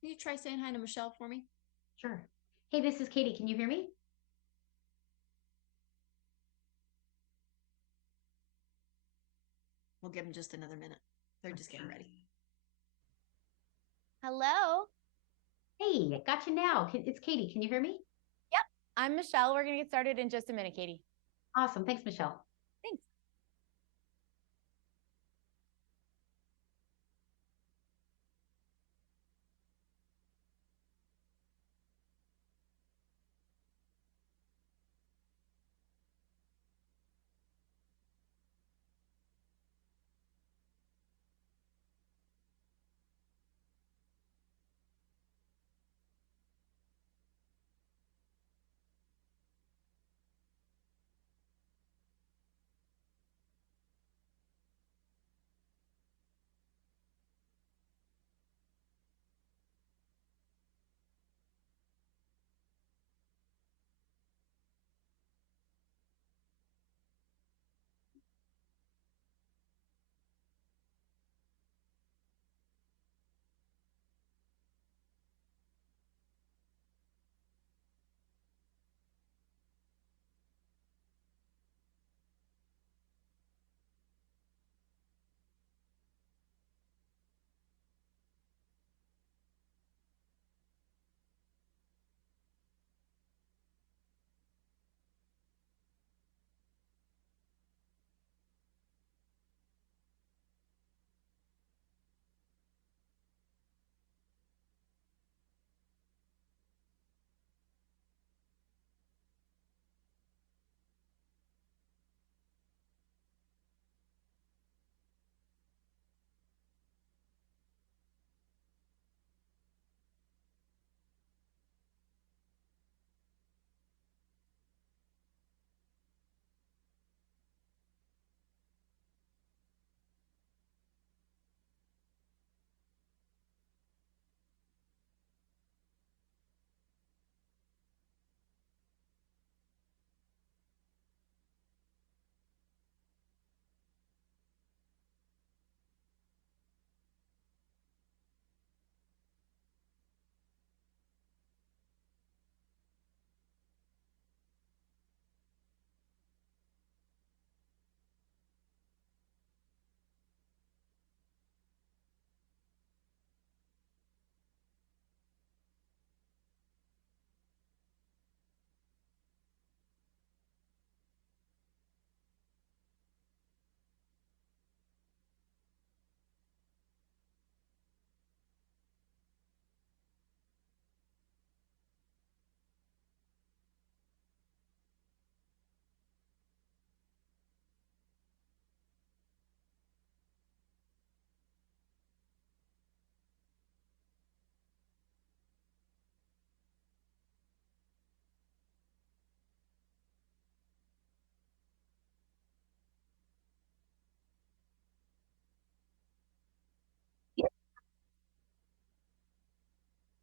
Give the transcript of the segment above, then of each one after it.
Can you try saying hi to Michelle for me? Sure. Hey, this is Katie. Can you hear me? We'll give them just another minute. They're just getting ready. Hello. Hey, got you now. It's Katie. Can you hear me? Yep. I'm Michelle. We're going to get started in just a minute, Katie. Awesome. Thanks, Michelle. Thanks.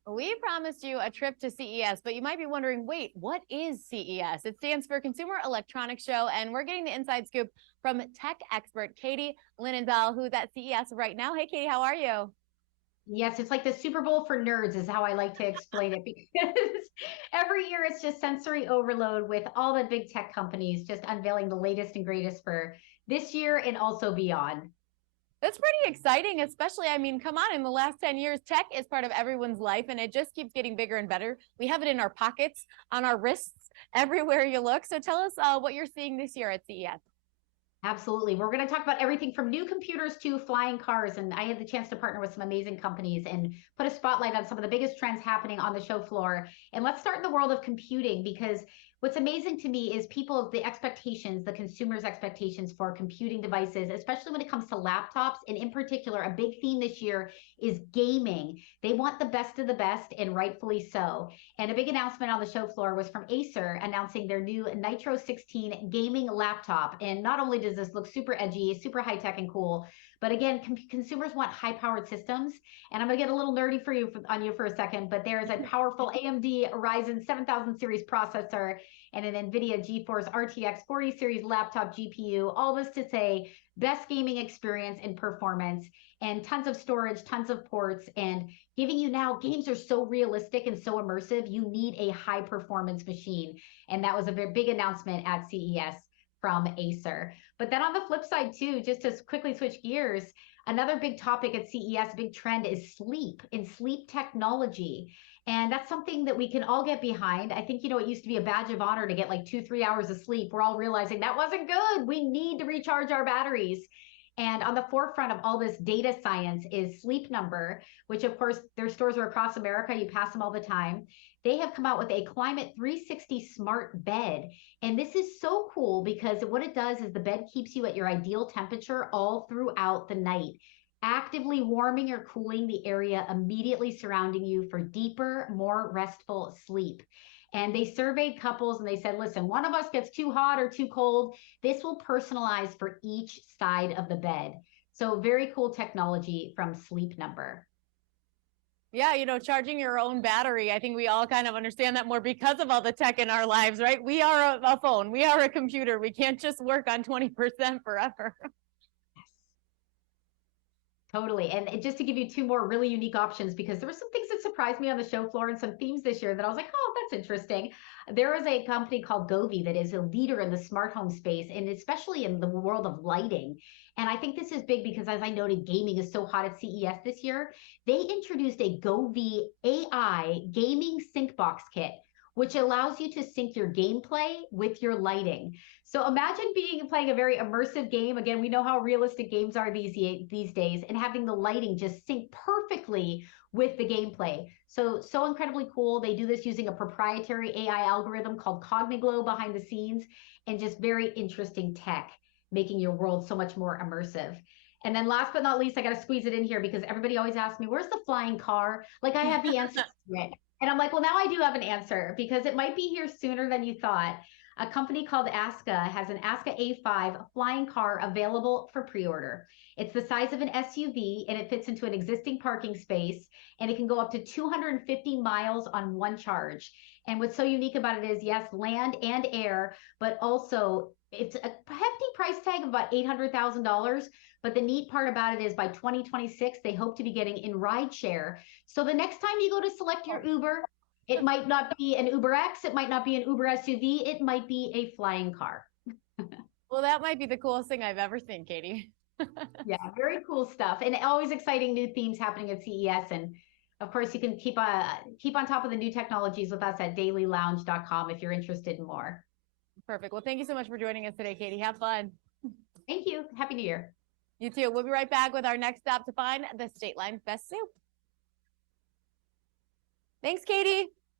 We promised you a trip to CES, but you might be wondering, wait, what is CES? It stands for Consumer Electronics Show, and we're getting the inside scoop from tech expert Katie Linendoll, who's at CES right now. Hey, Katie, how are you? Yes, it's like the Super Bowl for nerds, is how I like to explain it because every year it's just sensory overload with all the big tech companies just unveiling the latest and greatest for this year and also beyond. That's pretty exciting, especially, I mean, come on, in the last 10 years, tech is part of everyone's life and it just keeps getting bigger and better. We have it in our pockets, on our wrists, everywhere you look. So tell us what you're seeing this year at CES. Absolutely. We're going to talk about everything from new computers to flying cars. And I had the chance to partner with some amazing companies and put a spotlight on some of the biggest trends happening on the show floor. And let's start in the world of computing because what's amazing to me is people, the expectations, the consumers' expectations for computing devices, especially when it comes to laptops. And in particular, a big theme this year is gaming. They want the best of the best, and rightfully so. And a big announcement on the show floor was from Acer announcing their new Nitro 16 gaming laptop. And not only does this look super edgy, super high tech and cool, But again, consumers want high-powered systems. And I'm going to get a little nerdy on you for a second, but there's a powerful AMD Ryzen 7000 series processor and an NVIDIA GeForce RTX 40 series laptop GPU. All this to say best gaming experience and performance, and tons of storage, tons of ports, and giving you now, games are so realistic and so immersive, you need a high performance machine. And that was a very big announcement at CES from Acer. But then on the flip side too, just to quickly switch gears, another big topic at CES, big trend is sleep and sleep technology. And that's something that we can all get behind. I think, it used to be a badge of honor to get like 2-3 hours of sleep. We're all realizing that wasn't good. We need to recharge our batteries. And on the forefront of all this data science is Sleep Number, which of course their stores are across America. You pass them all the time. They have come out with a Climate 360 smart bed. And this is so cool because what it does is the bed keeps you at your ideal temperature all throughout the night, actively warming or cooling the area immediately surrounding you for deeper, more restful sleep. And they surveyed couples and they said, listen, one of us gets too hot or too cold. This will personalize for each side of the bed. So very cool technology from Sleep Number. Yeah, charging your own battery. I think we all kind of understand that more because of all the tech in our lives, right? We are a phone. We are a computer. We can't just work on 20% forever. Totally. And just to give you two more really unique options, because there were some things that surprised me on the show floor and some themes this year that I was like, oh, that's interesting. There is a company called Govee that is a leader in the smart home space, and especially in the world of lighting. And I think this is big because, as I noted, gaming is so hot at CES this year. They introduced a Govee AI gaming sync box kit, which allows you to sync your gameplay with your lighting. So imagine playing a very immersive game. Again, we know how realistic games are these days, and having the lighting just sync perfectly with the gameplay. So incredibly cool. They do this using a proprietary AI algorithm called Cogniglow behind the scenes, and just very interesting tech, making your world so much more immersive. And then last but not least, I got to squeeze it in here because everybody always asks me, where's the flying car? Like I have the answer to it. And I'm like, well, now I do have an answer because it might be here sooner than you thought. A company called Aska has an Aska A5 flying car available for pre-order. It's the size of an SUV and it fits into an existing parking space, and it can go up to 250 miles on one charge. And what's so unique about it is, yes, land and air, but also it's a hefty price tag of about $800,000. But the neat part about it is by 2026, they hope to be getting in ride share. So the next time you go to select your Uber, it might not be an Uber X, it might not be an Uber SUV, it might be a flying car. Well, that might be the coolest thing I've ever seen, Katie. Yeah, very cool stuff. And always exciting new themes happening at CES. And of course, you can keep on top of the new technologies with us at dailylounge.com if you're interested in more. Perfect. Well, thank you so much for joining us today, Katie. Have fun. Thank you. Happy New Year. You too. We'll be right back with our next stop to find the State Line Best Soup. Thanks, Katie.